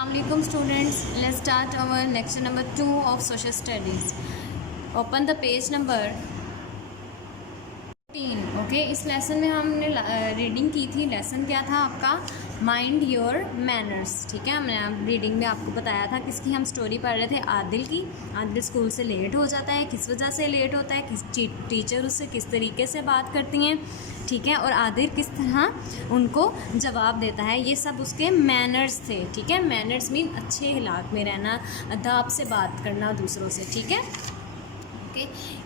Assalamualaikum students, let's start our lecture number 2 of social studies. Open the page number 14. Okay इस lesson में हमने reading की थी. Lesson क्या था आपका? Mind your manners. ठीक है, हमने रीडिंग में आपको बताया था किसकी हम स्टोरी पढ़ रहे थे. आदिल की. आदिल स्कूल से लेट हो जाता है. किस वजह से लेट होता है, किस टीचर उससे किस तरीके से बात करती हैं. ठीक है, और आदिल किस तरह उनको जवाब देता है. ये सब उसके मैनर्स थे. ठीक है, मैनर्स मीन अच्छे हालात में रहना, अदब से बात करना दूसरों से. ठीक है, ओके.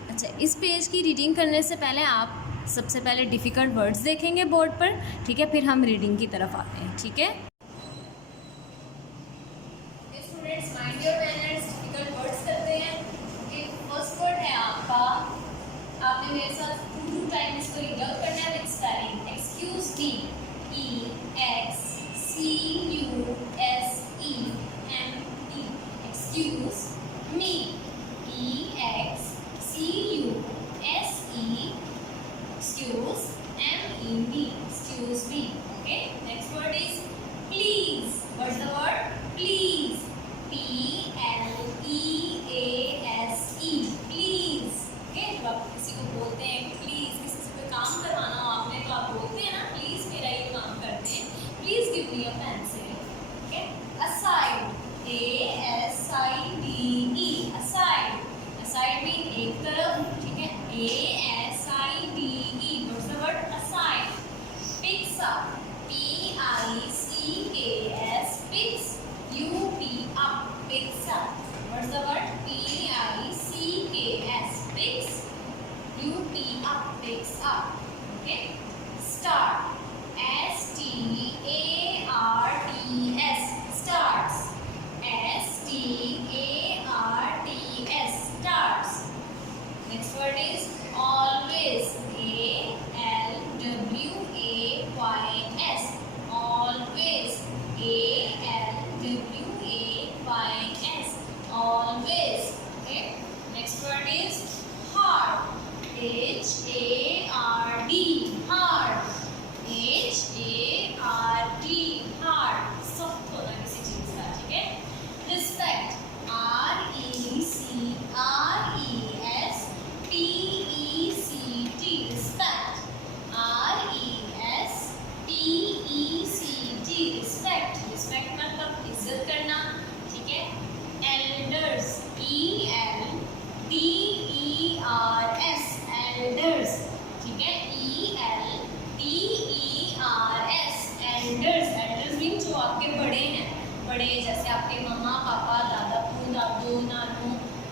अच्छा, इस पेज की रीडिंग करने से पहले आप सबसे पहले डिफ़िकल्ट वर्ड्स देखेंगे बोर्ड पर. ठीक है, फिर हम रीडिंग की तरफ आते हैं. ठीक है, students mind your manners, difficult words करते हैं. ओके, फर्स्ट वर्ड है आपका, आपने मेरे साथ 2 टाइम इसको रीड आउट करना है with spelling. Excuse me, EXCUSEME. Excuse me, EXCUSE. Excuse me. Excuse me. Okay. Next word is please. What's the word? Please. PLEASE. Please. Okay. जब आप किसी को बोलते हैं प्लीज, किसी से कोई काम करवाना हो आपने, तो आप बोलते हैं ना प्लीज मेरा ये काम करते हैं. Please give me your pencil. Okay. Aside. ASIDE. Aside. Aside mean एक तरफ. ठीक है. ASIDE. What's the word? Aside. Picks up. PICKS. Picks. UP. Up. Picks up. What's the word? PICKS. Picks. UP. Up. Picks up. Okay. Start. STARTS. Starts. STARTS. Starts. Next word is always. ALWAYS. Always. ALWAYS. Always. Okay. Next word is hard. HARD. Hard. HARD. Hard. सख्त होना किसी चीज का. ठीक है. Respect. RESPECT. Respect. RESPECT. Respect. Respect मतलब इज्जत करना. ठीक है. Elders. ELDERS. Elders. ठीक है. ELDERS. Elders. Elders मीन जो आपके बड़े हैं. बड़े जैसे आपके मम्मा पापा दादा दादू नानू,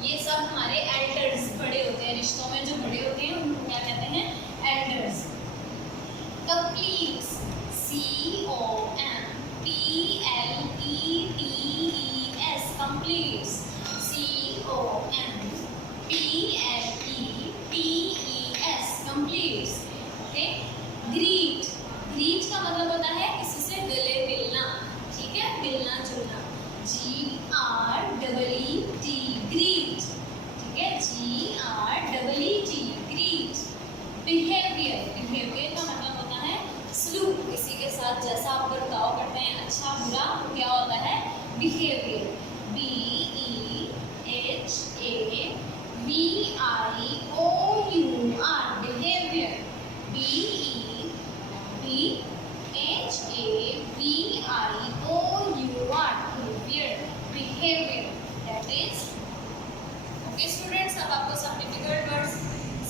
ये सब हमारे एल्डर्स बड़े होते हैं. रिश्तों में जो बड़े होते हैं उनको क्या कहते हैं? Elders. Completes. COMPLETES. Completes. COMPLETES. Completes. Okay. Greet. Greet का मतलब होता है किसी से गले मिलना. ठीक है, मिलना जुलना. GREET. Greet. ठीक है. GREET. Greet. Behavior. Behavior का मतलब होता है सलूक. किसी के साथ जैसा आप बर्ताव करते हैं, अच्छा बुरा, क्या होता है? Behavior. BEHAVIOUR. Behavior. BEHAVIOUR. Behavior. That is. Okay students, अब आपको सब डिफिकल्ट वर्ड्स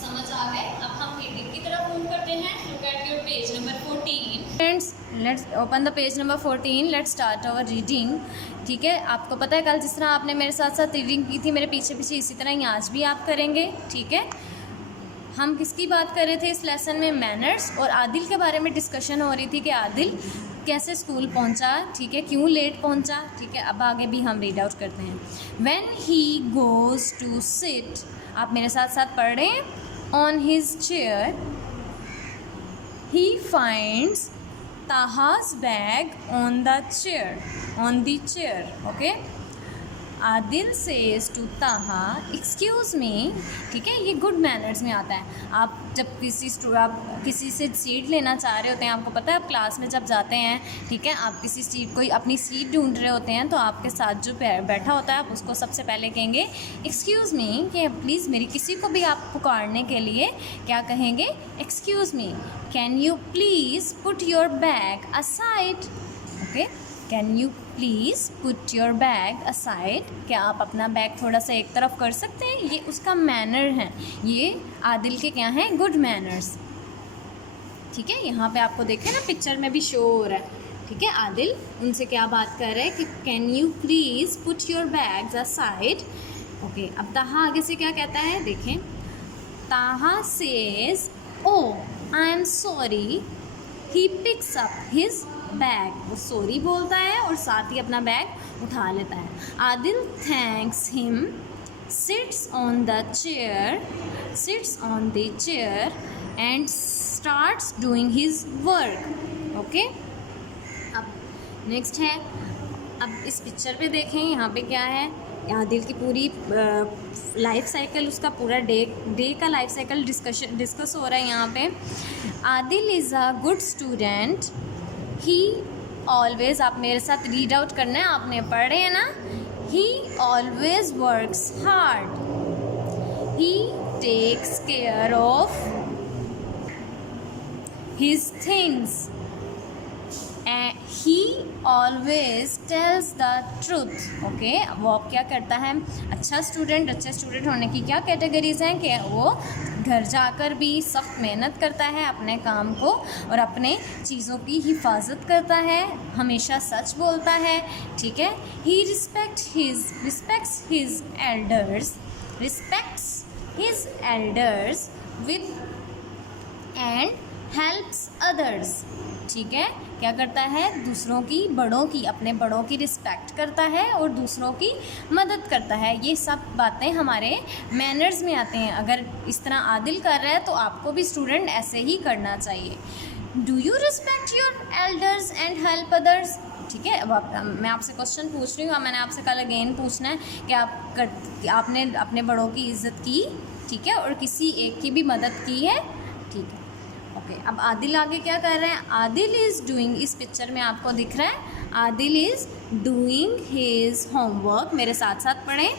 समझ आ गए. अब हम रीडिंग की तरफ मूव करते हैं. Look at your page number 14. Friends, let's open the page number 14. Let's start our reading. ठीक है, आपको पता है कल जिस तरह आपने मेरे साथ साथ रीडिंग की थी मेरे पीछे पीछे, इसी तरह ही आज भी आप करेंगे. ठीक है, हम किसकी बात कर रहे थे इस लेसन में? मैनर्स. और आदिल के बारे में डिस्कशन हो रही थी कि आदिल कैसे स्कूल पहुंचा. ठीक है, क्यों लेट पहुंचा. ठीक है, अब आगे भी हम रीड आउट करते हैं. When he goes to sit, आप मेरे साथ साथ पढ़ रहे हैं, on his chair he finds Taha's bag on the chair. On the chair. Okay. Adil says to Taha excuse me, ठीक है, ये गुड मैनर्स में आता है। आप जब आप किसी से सीट लेना चाह रहे होते हैं, आपको पता है आप क्लास में जब जाते हैं, ठीक है, आप किसी सीट कोई अपनी सीट ढूंढ रहे होते हैं, तो आपके साथ जो बैठा होता है आप उसको सबसे पहले कहेंगे एक्सक्यूज़ मी, कि प्लीज़ मेरी किसी को भी आप पुकारने के लिए क्या कहेंगे, excuse me, can you please put your bag aside, okay, can you please put your bag aside, क्या आप अपना बैग थोड़ा सा एक तरफ कर सकते हैं। ये उसका मैनर है, ये आदिल के क्या हैं, गुड मैनर्स, ठीक है। यहाँ पे आपको देखें ना पिक्चर में भी शो हो रहा है, ठीक है। आदिल उनसे क्या बात कर रहा है कि can you please put your bags aside, okay. अब ताहा आगे से क्या कहता है, देखें, Taha says oh I am sorry, he picks up his bag, वो सॉरी बोलता है और साथ ही अपना बैग उठा लेता है। Adil thanks him, sits on the chair and starts doing his work, okay. अब नेक्स्ट है, अब इस पिक्चर पे देखें, यहाँ पे क्या है, आदिल की पूरी लाइफ साइकिल, उसका पूरा डे का लाइफ साइकिल डिस्कस हो रहा है यहाँ पे। Adil is a good student, he always, आप मेरे साथ रीड आउट करना है, आपने पढ़े हैं ना, he always works hard, he takes care of his things, he always tells the truth, okay. वो क्या करता है, अच्छे स्टूडेंट होने की क्या कैटेगरीज हैं, कि वो घर जाकर भी सख्त मेहनत करता है अपने काम को और अपने चीज़ों की हिफाजत करता है, हमेशा सच बोलता है, ठीक है। He respects his elders with and helps others, ठीक है। क्या करता है, दूसरों की, बड़ों की, अपने बड़ों की रिस्पेक्ट करता है और दूसरों की मदद करता है। ये सब बातें हमारे मैनर्स में आते हैं। अगर इस तरह आदिल कर रहा है तो आपको भी स्टूडेंट ऐसे ही करना चाहिए। Do you respect your elders and help others, ठीक है। अब मैं आपसे क्वेश्चन पूछ रही हूँ, मैंने आपसे कल अगेन पूछना है कि आपने अपने बड़ों की इज़्ज़त की, ठीक है, और किसी एक की भी मदद की है, ठीक है, ओके। अब आदिल आगे क्या कर रहे हैं, आदिल इज़ डूइंग, इस पिक्चर में आपको दिख रहा है, Adil is doing his homework, मेरे साथ साथ पढ़ें,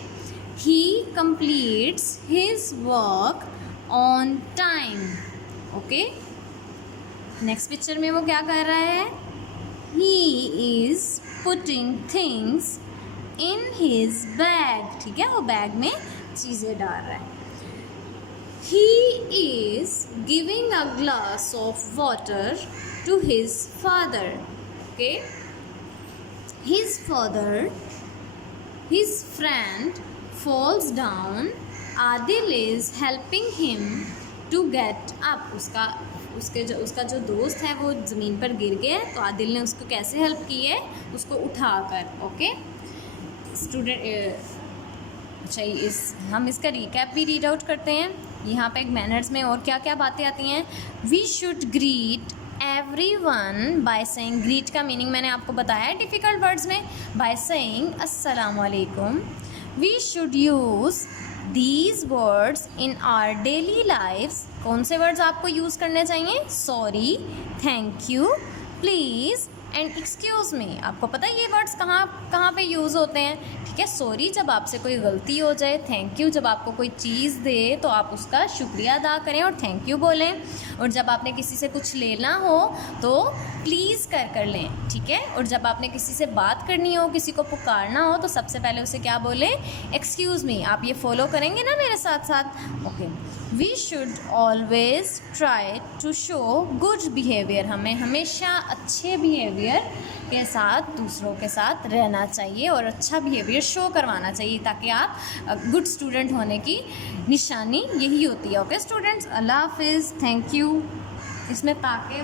he completes his work on time, okay. Next picture में वो क्या कर रहा है, he is putting things in his bag, ठीक है, वो बैग में चीज़ें डाल रहा है। He is giving a glass of water to his father, okay. His friend falls down, Adil is helping him to get up, उसका जो दोस्त है वो ज़मीन पर गिर गया, तो आदिल ने उसको कैसे हेल्प की है, उसको उठाकर, ओके। स्टूडेंट, अच्छा, हम इसका रिकैप भी रीड आउट करते हैं। यहाँ पे एक मैनर्स में और क्या क्या बातें आती हैं, we should greet everyone by saying, greet का मीनिंग मैंने आपको बताया है डिफ़िकल्ट वर्ड्स में, बाय सेइंग अस्सलाम वालेकुम। We should use these words in our daily lifes, कौन से वर्ड्स आपको यूज़ करने चाहिए, sorry, thank you, please and excuse me. आपको पता है ये वर्ड्स कहाँ पे यूज़ होते हैं, ठीक है। सॉरी जब आपसे कोई गलती हो जाए, थैंक यू जब आपको कोई चीज़ दे तो आप उसका शुक्रिया अदा करें और थैंक यू बोलें, और जब आपने किसी से कुछ लेना हो तो प्लीज़ कर लें, ठीक है। और जब आपने किसी से बात करनी हो, किसी को पुकारना हो, तो सबसे पहले उसे क्या बोलें, एक्सक्यूज़ मी। आप ये फॉलो करेंगे ना मेरे साथ साथ, okay. We should always try to show good behaviour, हमें हमेशा अच्छे बिहेवियर के साथ दूसरों के साथ रहना चाहिए और अच्छा बिहेवियर शो करवाना चाहिए, ताकि आप गुड स्टूडेंट होने की निशानी यही होती है, ओके स्टूडेंट्स। अल्लाह हाफिज़, थैंक यू। इसमें ताके